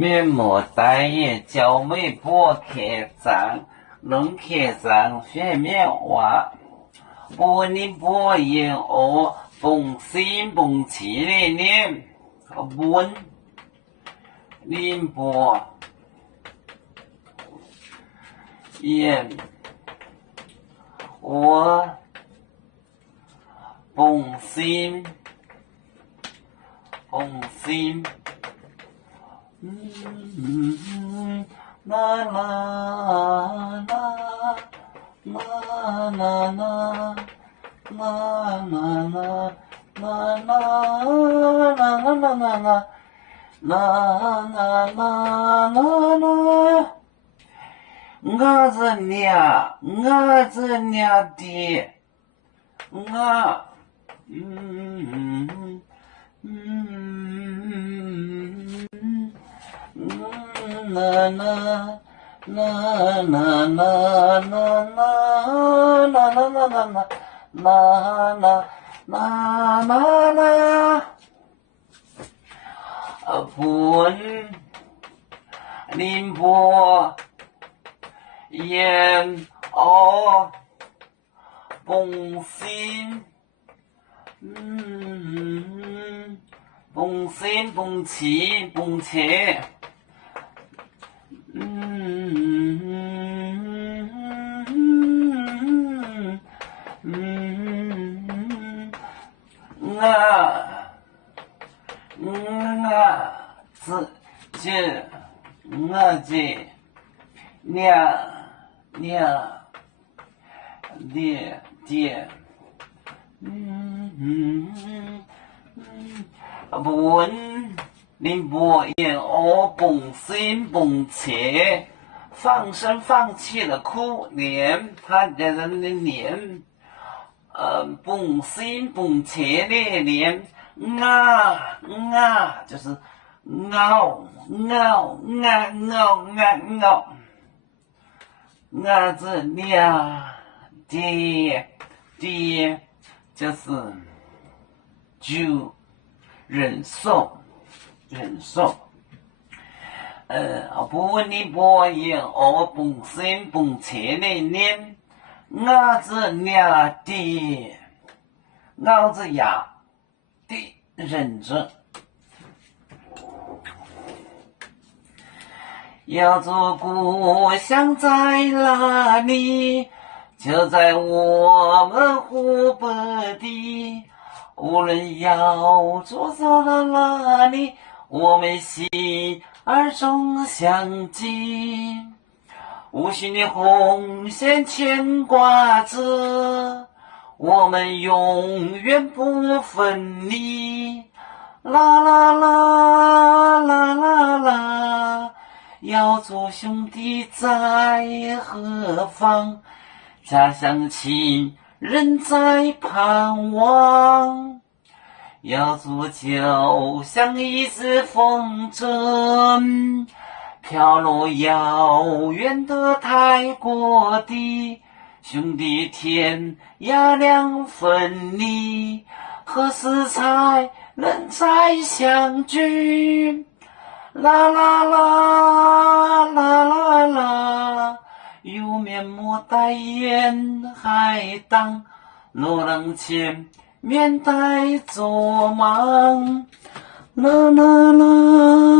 面膜代言娇美不客脏，能客脏血面滑，不宁不言哦，蹦心蹦气的脸，温宁不言我蹦心蹦心。啦啦啦啦啦啦啦啦啦啦啦啦，我是娘的，我啦啦啦啦啦啦啦啦啦啦，本宁波言哦，蹦心，蹦心蹦气蹦气。我这娘的本宁波言哦，蹦心蹦气，放声放弃了哭脸，他的人的脸，蹦心蹦气的脸，就是嗷，我这娘的就是就忍受，不宁波言哦，蹦心蹦气的脸，我这娘的，我这呀的忍着。要做故乡在哪里？就在我们湖北的。无论要做到哪里，我们心儿终相近。无形的红线牵挂着，我们永远不分离。啦啦啦啦啦啦，要做兄弟在何方？家乡亲人在盼望，要做就像一只风筝，飘落遥远的泰国地。兄弟天涯两分离，何时才能再相聚？啦啦啦啦啦啦，有面膜代言海荡，路人前面带着忙，啦啦啦。